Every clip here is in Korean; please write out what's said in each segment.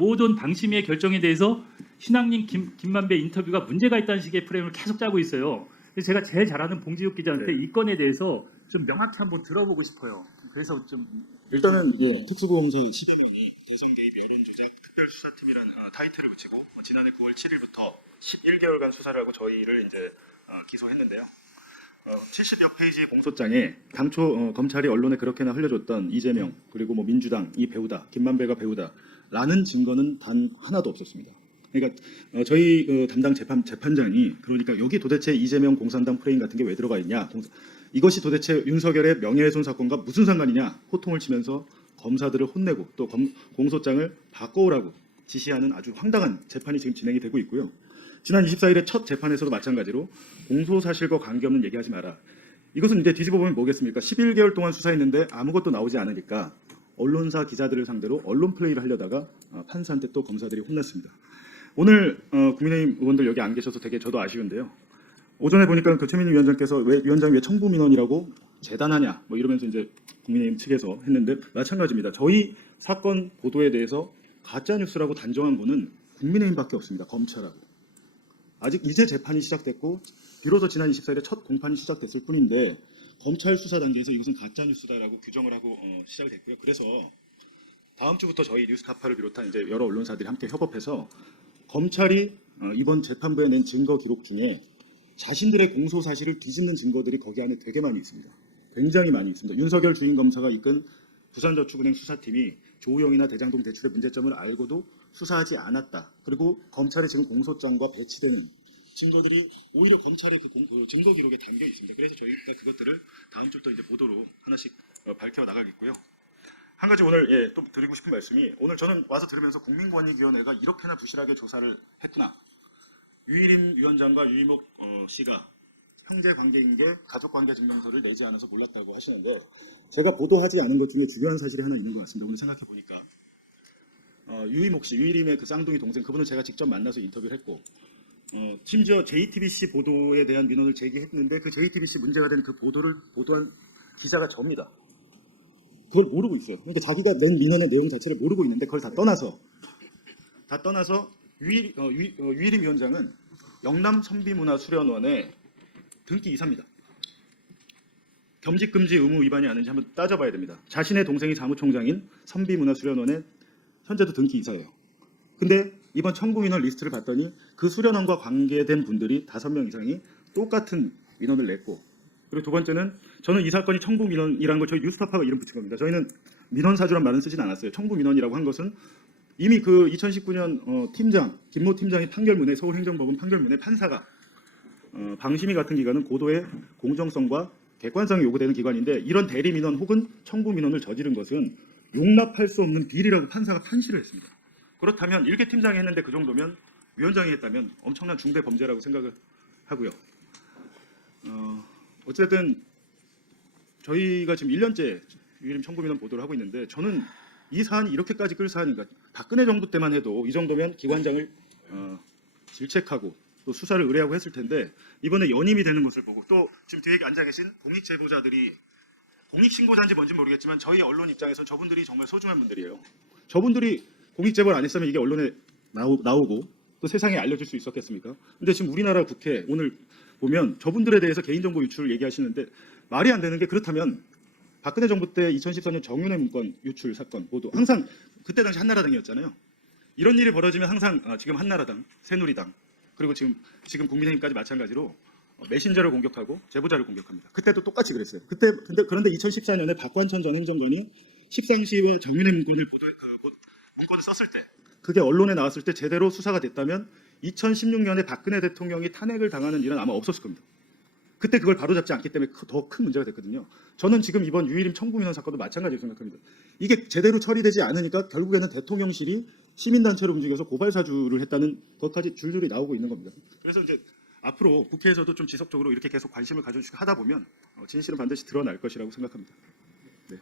모든 방심위의 결정에 대해서 신앙님 김만배 인터뷰가 문제가 있다는 식의 프레임을 계속 짜고 있어요. 그래서 제가 제일 잘 아는 봉지욱 기자한테 이 건에 대해서 좀 명확히 한번 들어보고 싶어요. 그래서 좀 일단은 특수보험사 10여 명이 대선 개입 여론 조작 특별수사팀이라는 타이틀을 붙이고 지난해 9월 7일부터 11개월간 수사를 하고 저희를 이제 기소했는데요. 70여 페이지 공소장에 당초 검찰이 언론에 그렇게나 흘려줬던 이재명 그리고 뭐 민주당 이 배우다 김만배가 배우다라는 증거는 단 하나도 없었습니다. 그러니까 저희 담당 재판장이 그러니까 여기 도대체 이재명 공산당 프레임 같은 게 왜 들어가 있냐, 이것이 도대체 윤석열의 명예훼손 사건과 무슨 상관이냐 호통을 치면서 검사들을 혼내고 또 공소장을 바꿔오라고 지시하는 아주 황당한 재판이 지금 진행이 되고 있고요. 지난 24일에 첫 재판에서도 마찬가지로 공소사실과 관계없는 얘기하지 마라. 이것은 이제 뒤집어 보면 뭐겠습니까? 11개월 동안 수사했는데 아무것도 나오지 않으니까 언론사 기자들을 상대로 언론 플레이를 하려다가 판사한테 또 검사들이 혼났습니다. 오늘 국민의힘 의원들 여기 안 계셔서 되게 저도 아쉬운데요. 오전에 보니까 최민희 위원장께서 위원장이 왜 청부민원이라고 재단하냐 뭐 이러면서 이제 국민의힘 측에서 했는데 마찬가지입니다. 저희 사건 보도에 대해서 가짜 뉴스라고 단정한 분은 국민의힘밖에 없습니다. 검찰하고. 아직 이제 재판이 시작됐고 비로소 지난 24일에 첫 공판이 시작됐을 뿐인데 검찰 수사 단계에서 이것은 가짜 뉴스다라고 규정을 하고 시작이 됐고요. 그래서 다음 주부터 저희 뉴스타파를 비롯한 이제 여러 언론사들이 함께 협업해서 검찰이 이번 재판부에 낸 증거 기록 중에 자신들의 공소 사실을 뒤집는 증거들이 거기 안에 되게 많이 있습니다. 굉장히 많이 있습니다. 윤석열 주임 검사가 이끈 부산저축은행 수사팀이 조우영이나 대장동 대출의 문제점을 알고도 수사하지 않았다. 그리고 검찰의 지금 공소장과 배치되는 증거들이 오히려 검찰의 그 증거 기록에 담겨 있습니다. 그래서 저희가 그것들을 다음 주부터 이제 보도로 하나씩 밝혀 나가겠고요. 한 가지 오늘 또 드리고 싶은 말씀이, 오늘 저는 와서 들으면서 국민권익위원회가 이렇게나 부실하게 조사를 했구나. 유일임 위원장과 유이목 씨가 형제 관계인 게 가족관계 증명서를 내지 않아서 몰랐다고 하시는데, 제가 보도하지 않은 것 중에 중요한 사실이 하나 있는 것 같습니다. 오늘 생각해 보니까 유이목 씨, 유일임의 그 쌍둥이 동생, 그분은 제가 직접 만나서 인터뷰를 했고 심지어 JTBC 보도에 대한 민원을 제기했는데 그 JTBC 문제가 된 그 보도를 보도한 기자가 저입니다. 그걸 모르고 있어요. 그러니까 자기가 낸 민원의 내용 자체를 모르고 있는데 그걸 다 떠나서 유일임 위원장은 영남 선비문화수련원의 등기 이사입니다. 겸직금지 의무 위반이 아닌지 한번 따져봐야 됩니다. 자신의 동생이 사무총장인 선비문화수련원의 현재도 등기 이사예요. 근데 이번 청구민원 리스트를 봤더니 그 수련원과 관계된 분들이 5명 이상이 똑같은 민원을 냈고, 그리고 두 번째는 저는 이 사건이 청구민원이라는 걸 저희 뉴스타파가 이름 붙인 겁니다. 저희는 민원사주란 말은 쓰진 않았어요. 청구민원이라고 한 것은 이미 그 2019년 팀장 김모 팀장이 판결문에, 서울행정법원 판결문에 판사가 방심위 같은 기관은 고도의 공정성과 객관성이 요구되는 기관인데 이런 대리민원 혹은 청구민원을 저지른 것은 용납할 수 없는 비리라고 판사가 판시를 했습니다. 그렇다면 일개 팀장이 했는데 그 정도면 위원장이 했다면 엄청난 중대 범죄라고 생각을 하고요. 어쨌든 저희가 지금 1년째 유일임 청구민원 보도를 하고 있는데 저는 이 사안이 이렇게까지 끌 사안인가. 박근혜 정부 때만 해도 이 정도면 기관장을 질책하고 또 수사를 의뢰하고 했을 텐데 이번에 연임이 되는 것을 보고 또 지금 뒤에 앉아 계신 공익제보자들이, 공익신고자인지 뭔지 모르겠지만 저희 언론 입장에서는 저분들이 정말 소중한 분들이에요. 저분들이 공익제보를 안 했으면 이게 언론에 나오고 또 세상에 알려질 수 있었겠습니까? 근데 지금 우리나라 국회 오늘 보면 저분들에 대해서 개인정보 유출을 얘기하시는데 말이 안 되는 게, 그렇다면 박근혜 정부 때 2014년 정윤회 문건 유출 사건 보도, 항상 그때 당시 한나라당이었잖아요. 이런 일이 벌어지면 항상 지금 한나라당, 새누리당, 그리고 지금 국민의힘까지 마찬가지로 메신저를 공격하고 제보자를 공격합니다. 그때도 똑같이 그랬어요. 그런데 2014년에 박관천 전 행정관이 13시와 정윤회 문건을 문건을 썼을 때, 그게 언론에 나왔을 때 제대로 수사가 됐다면 2016년에 박근혜 대통령이 탄핵을 당하는 일은 아마 없었을 겁니다. 그때 그걸 바로잡지 않기 때문에 더 큰 문제가 됐거든요. 저는 지금 이번 유일임 청구민원 사건도 마찬가지로 생각합니다. 이게 제대로 처리되지 않으니까 결국에는 대통령실이 시민단체로 움직여서 고발사주를 했다는 것까지 줄줄이 나오고 있는 겁니다. 그래서 이제 앞으로 국회에서도 좀 지속적으로 이렇게 계속 관심을 가져주시고 하다 보면 진실은 반드시 드러날 것이라고 생각합니다. 네.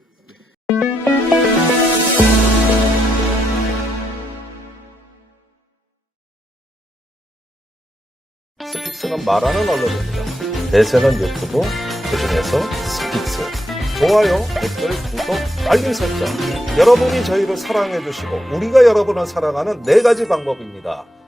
스픽스는 말하는 언론입니다. 대세는 유튜브, 그중에서 스픽스. 좋아요, 댓글, 구독, 알림 설정. 여러분이 저희를 사랑해 주시고 우리가 여러분을 사랑하는 4가지 방법입니다.